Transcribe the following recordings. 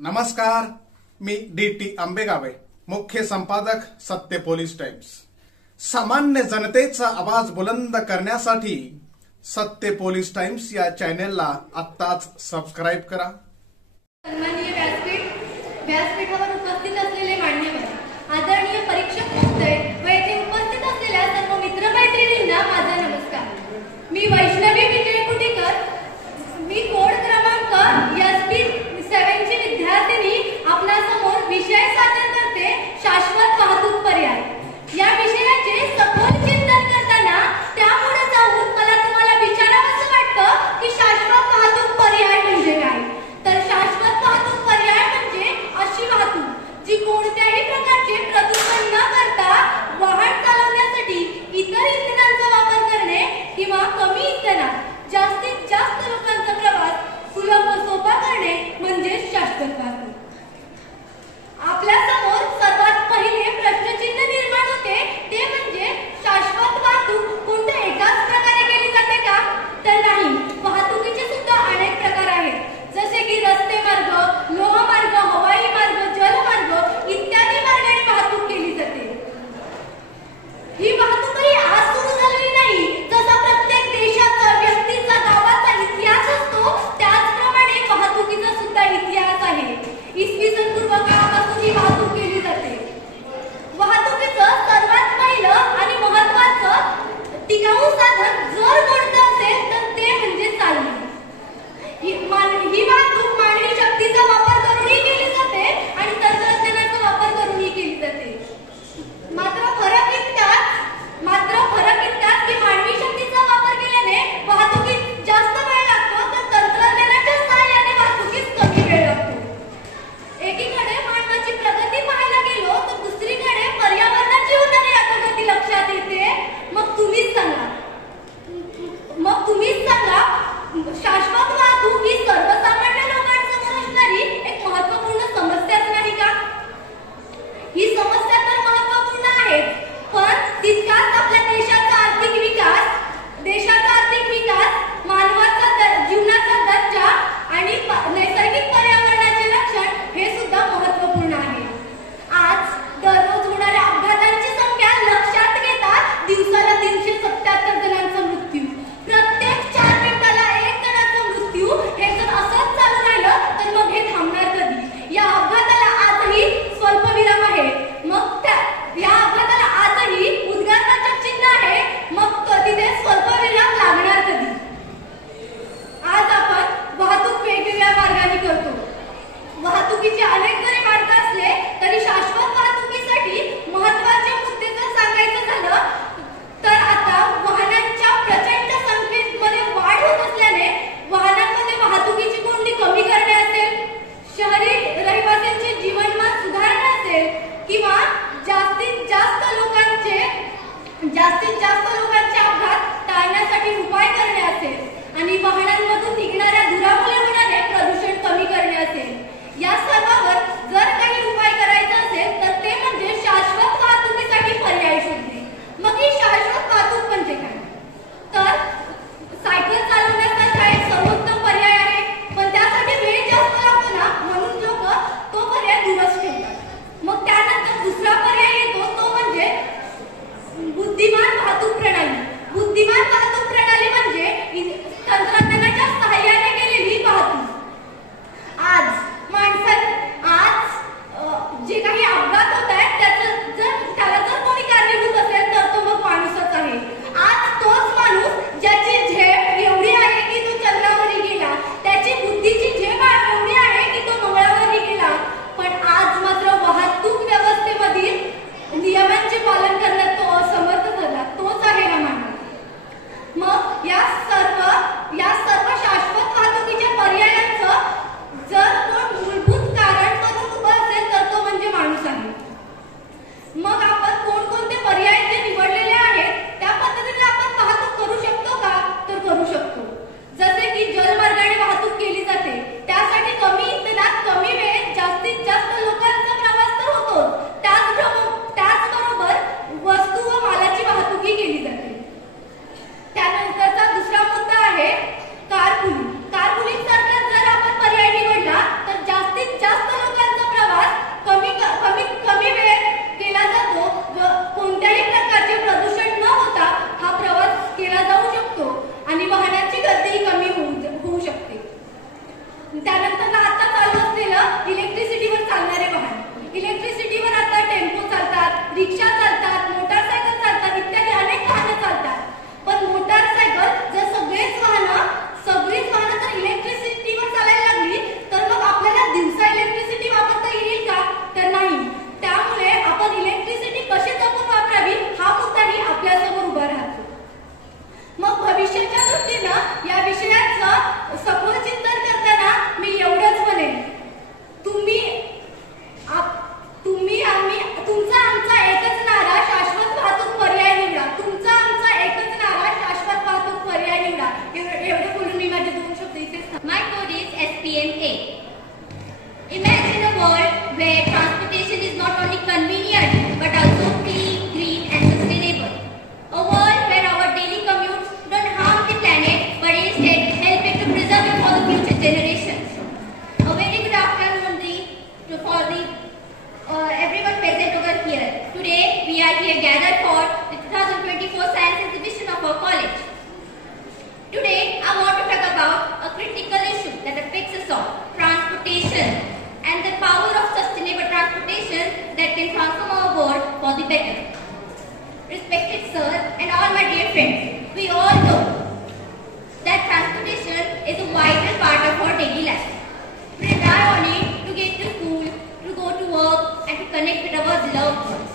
नमस्कार, मी डी.टी. आंबेगावे, मुख्य संपादक सत्य पोलीस टाइम्स। सामान्य जनतेचा आवाज बुलंद करण्यासाठी सत्य पोलीस टाइम्स या चॅनेलला आत्ताच सबस्क्राइब करा। सन्माननीय व्यासपीठावर उपस्थित असलेले मान्यवर, आदरणीय परीक्षक महोदय व येथे उपस्थित असलेल्या सर्व मित्रमैत्रिणींना माझा नमस्कार। मी वैष्णवी विजय कुटीकर, मी कोड क्रमांक SP7 ची विद्यार्थिनी आपल्यासमोर विषय सादर करते, शाश्वत वाहतूक पर्याय। या विषयाचे सखोल चिंतन करताना त्यापुढे जाऊन मला तुम्हाला विचारावंसं वाटतं की शाश्वत वाहतूक पर्याय म्हणजे काय। तर शाश्वत वाहतूक पर्याय म्हणजे अशी वाहतूक जी कोणत्याही प्रकारचे प्रदूषण न करता वाहन चालवण्यासाठी इतर इंधनांचा वापर करणे किंवा कमी इंधनात जास्तीत जास्त लोकांचा प्रवास सुलभ व सोपा करणे म्हणजे शाश्वत वाहतूक। आपल्या समोर सर्वात पहिले प्रश्नचिन्ह निर्माण होते ते म्हणजे शाश्वत वाहतूक कोणत्या एकाच प्रकारे केली जाते का? तर नाही, वाहतुकीचे सुद्धा अनेक प्रकार आहेत, जसे की रस्ते मार्ग, लोहमार्ग, हवाई मार्ग, जलमार्ग इत्यादी मार्गाने वाहतूक केली जाते। ही वाहतूकही आज सुरू झालेली नाही, जसा प्रत्येक देशाचा, व्यक्तीचा, गावाचा इतिहास असतो त्याचप्रमाणे वाहतुकीचा सुद्धा इतिहास आहे। इसवी सन पूर्व काळापासून ही वाहतूक केली जाते। वाहतुकीचं सर्वात पहिलं आणि महत्त्वाचं टिकाऊ साधन जर कोणतं असेल तर ते म्हणजे चालणे। ही वाहतूक मानवी शक्तीचा वापर करूनही केली जाते आणि तंत्रज्ञानाचा वापर करूनही केली जाते। मात्र फरक इतकाच की मानवी शक्तीचा वापर केल्याने वाहतुकीत जास्त वेळ लागतो, तर तंत्रज्ञानाच्या सहाय्याने वाहतुकीत कमी वेळ लागतो। एकीकडे मानवाची प्रगती पाहायला गेलो तर दुसरीकडे पर्यावरणाची होणारी अधोगती लक्षात येते। मग तुम्हीच सांगा, शाश्वत वाहतूक ही सर्वसामान्य लोकांसमोर असणारी एक महत्त्वपूर्ण समस्याच नाही का? ही समस्या तर महत्त्वपूर्ण आहे, पण तितकाच आपल्या देशाचा आर्थिक विकास, मानवाचा जीवनाचा दर्जा आणि नैसर्गिक पर्यावरणाचे रक्षण हे सुद्धा महत्त्वपूर्ण आहे। आज दररोज होणाऱ्या अपघातांची संख्या लक्षात घेता दिवसाला 377 जणांचा मृत्यू, प्रत्येक 4 मिनिटाला 1 जणांचा मृत्यू, हे जर असंच चालू राहिलं तर मग हे थांबणार कधी? या अपघाताला आजही स्वल्पविराम आहे, मग या अपघाताला आजही उद्गाराचं चिन्ह आहे, मग तिथे स्वल्पविराम लागणार कधी? आज आपण वाहतूक वेगवेगळ्या मार्गाने करतो। वाहतुकीचे अनेक जरी मार्ग असले तरी शाश्वत वाहतुकीसाठी महत्त्वाचे मुद्दे जर सांगायचं झालं तर आता वाहनांच्या प्रचंड संख्येमध्ये वाढ होत असल्याने वाहनांमध्ये वाहतुकीची कोंडी कमी करणे असेल, शहरी रहिवाशांचे जीवनमान सुधारणे असेल किंवा जास्तीत जास्त लोकांचे अपघात टाळण्यासाठी उपाय करणे असेल आणि वाहनांमधून निघणाऱ्या धुरामुळे होणारे प्रदूषण कमी करणे असेल, या सर्वांवर for the everyone present over here. Today we are here gathered for the 2024 science exhibition of our college. Today I want to talk about a critical issue that affects us all: transportation, and the power of sustainable transportation that can transform our world for the better. Respected sir and all my dear friends, we all know that transportation is a vital part of our daily life. We rely on it to get to school, to go to work, and to connect with our loved ones.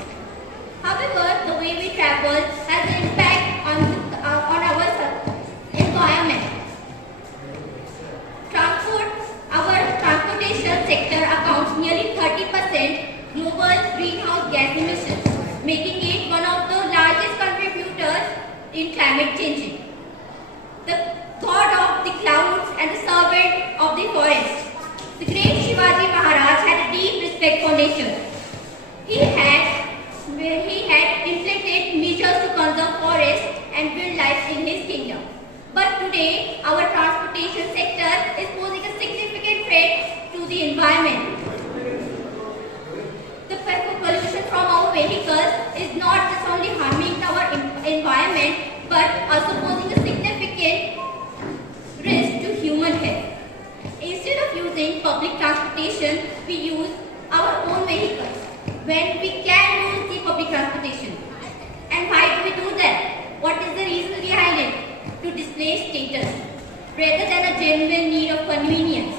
However, the way we travel has an impact on our environment. Our transportation sector accounts nearly 30% global greenhouse gas emissions, making it one of the largest contributors in climate change. The god of the clouds and the servant of the forest, the great Shivaji Maharaj had a deep respect for nature. He had implemented measures to conserve forests and build life in his kingdom. But today, our transportation sector is posing a significant threat to the environment. The pollution from our vehicles is not just only harming our environment, but also posing a significant risk to human health. Instead of using public transportation, we use our own vehicles when we can use the public transportation. And why do we do that? What is the reason behind it? To display status rather than a genuine need of convenience.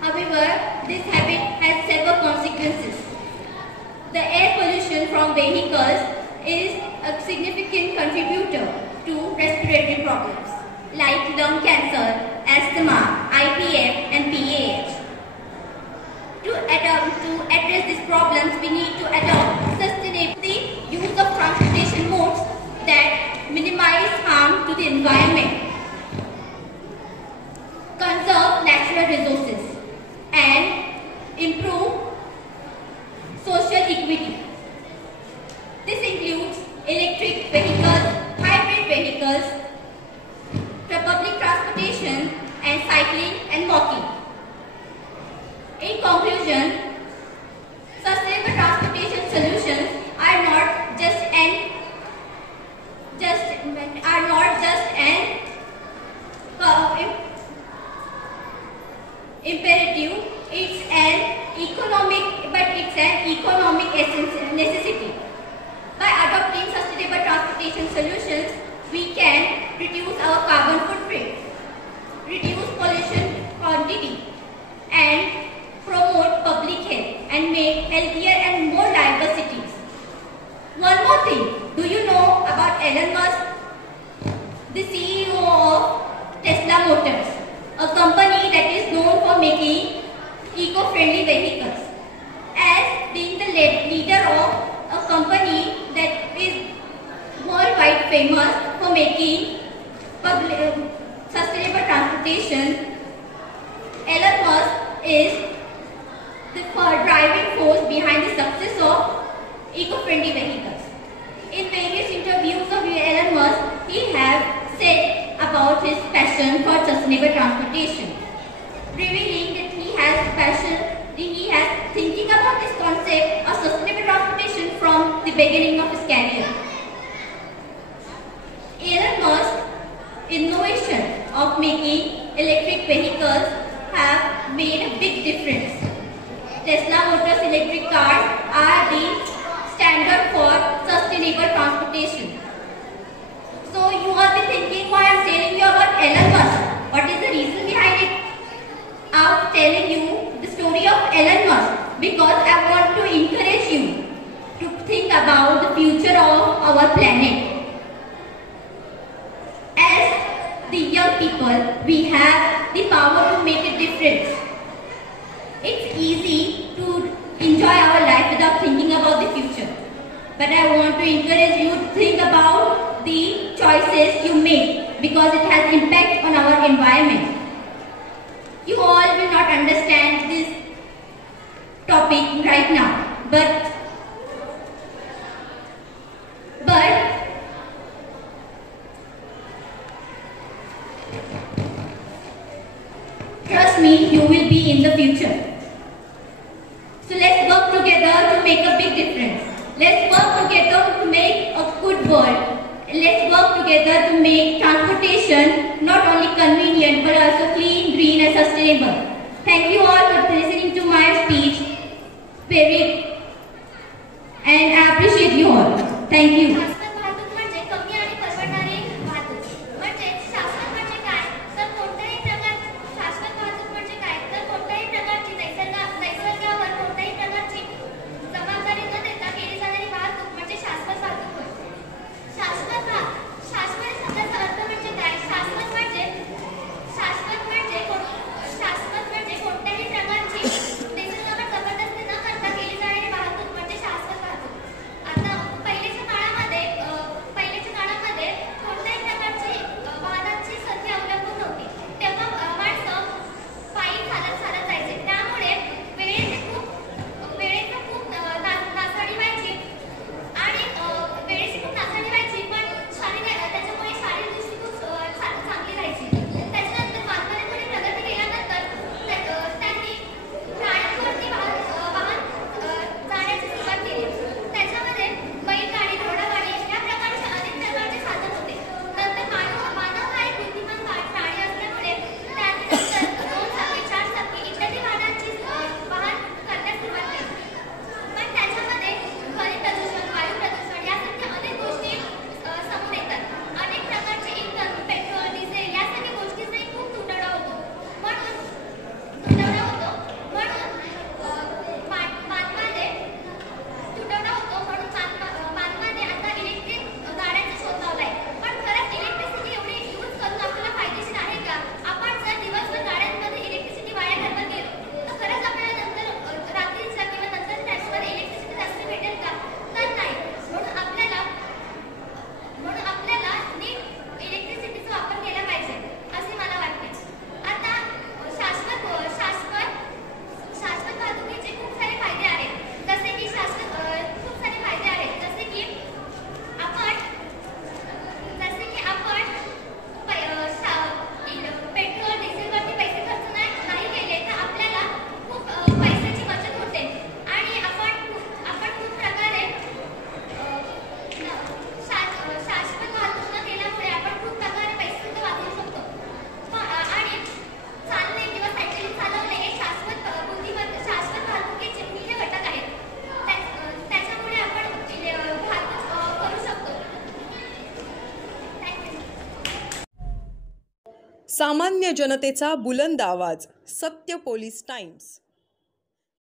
However, this habit has several consequences. The air pollution from vehicles is a significant contributor to respiratory problems like lung cancer, asthma, IPF and PAH. To address these problems, we need to adopt sustainable use of transportation modes that minimize harm to the environment, conserve natural resources, and improve social equity. This includes electric vehicles, hybrid vehicles, public transportation, and cycling and walking. In conclusion, sustainable transportation solutions are not just an imperative, it's an economic necessity. By adopting sustainable transportation solutions, we can reduce our carbon footprint, reduce pollution quantity, and promote public health and make healthier and more diverse cities. One more thing, do you know about Elon Musk, the CEO of Tesla Motors, a company that is known for making eco-friendly vehicles? As being the leader of a company that is worldwide famous for making sustainable transportation, Elon Musk is the driving force behind the success of eco-friendly vehicles. In various interviews of Elon Musk, he has said about his passion for sustainable transportation, revealing that he has thinking about this concept of sustainable transportation from the beginning of his career. Elon Musk's innovation of making electric vehicles have made a big difference. Tesla Motors electric cars are the standard for sustainable transportation. So you are thinking why I am telling you about Elon Musk. What is the reason behind it? I am telling you the story of Elon Musk because I want to encourage you to think about the future of our planet. As the young people, we have the power to make a difference. It's easy to enjoy our life without thinking about the future. But I want to encourage you to think about the choices you make because it has impact on our environment. You all will not understand this topic right now, but trust me, you will be in the future. to make a big difference. Let's work together to make a good world. Let's work together to make transportation not only convenient but also clean, green and sustainable. Thank you all for listening to my speech. And I appreciate you all. Thank you. शाश्वत वाहतूक म्हणजे कमी आणि परवडणारी वाहतूक. म्हणजे शाश्वत म्हणजे काय तर कोणत्याही शाश्वत वाहतूक म्हणजे काय तर कोणत्याही प्रकारची नैसर्गावर कोणत्याही प्रकारची जबाबदारी न देता केली जाणारी वाहतूक म्हणजे शाश्वत वाहतूक होय. शाश्वत शब्दाचा अर्थ म्हणजे काय? शाश्वत म्हणजे कोणत्याही प्रकारची निसर्गावर जबरदस्ती न करता केली जाणारी वाहतूक म्हणजे शाश्वत वाहतूक. आता पहिल्याच्या काळामध्ये कोणत्याही प्रकारची वाहनांची संख्या अवलंबून नव्हती. तेव्हा माणसं पायी चालत जायचे. त्यामुळे वेळेची खूप नासाडी व्हायची आणि पण त्याच्यामुळे शारीरिक दृष्टी खूप चांगली राहायची. त्याच्यानंतर मानवाने थोडी प्रगती केल्यानंतर त्यांनी गाड्यांवरती वाहन जाण्याची सुरुवात केली. त्याच्यामध्ये बैलगाडी, घोडागाडी या प्रकारचे अनेक प्रकारचे साधन होते. नंतर मानव हा एक बुद्धिमान प्राणी असल्यामुळे त्यांनी नंतर 2 चाकी, 4 चाकी इत्यादी वाहनांची वाहन करण्यास सुरुवात केली. पण त्याच्यामध्ये ध्वनी प्रदूषण, वायू प्रदूषण यासारख्या अनेक गोष्टी समोर येतात. अनेक प्रकारचे इंधन, पेट्रोल, डिझेल यासारख्या गोष्टींचाही खूप तुटवडा होतो. म्हणून मानवाने आता इलेक्ट्रिक गाड्यांचा शोध लावलाय. पण खरंच इलेक्ट्रिसिटी एवढी यूज करून आपल्याला फायदेशीर आहे का? आपण जर दिवसभर गाड्यांमध्ये इलेक्ट्रिसिटी वाया घालवत गेलो तर खरंच आपल्याला नंतर रात्रीच्या किंवा नंतर टाइमवर इलेक्ट्रिसिटी जास्त भेटेल का? तर नाही. म्हणून आपल्याला नीट इलेक्ट्रिसिटीचा वापर केला पाहिजे असे मला वाटते. आता शाश्वत वाहतुकीचे खूप सारे फायदे आहेत. जसे की आपण पेट्रोल, डिझेलवरती पैसे खर्च नाही केले तर आपल्याला खूप पैशाची बचत होते आणि आपण खूप प्रकारे शाश्वत वाहतूक न केल्यामुळे आपण खूप प्रकारे पैसे सुद्धा वाचवू शकतो. आणि चालणे किंवा सायकलिंग चालवणे हे शाश्वत वाहतुकीचे मुख्य घटक आहेत. त्याच्यामुळे आपण वाहतूक करू शकतो. थँक्यू. सामान्य जनतेचा बुलंद आवाज. सत्य पोलीस टाइम्स.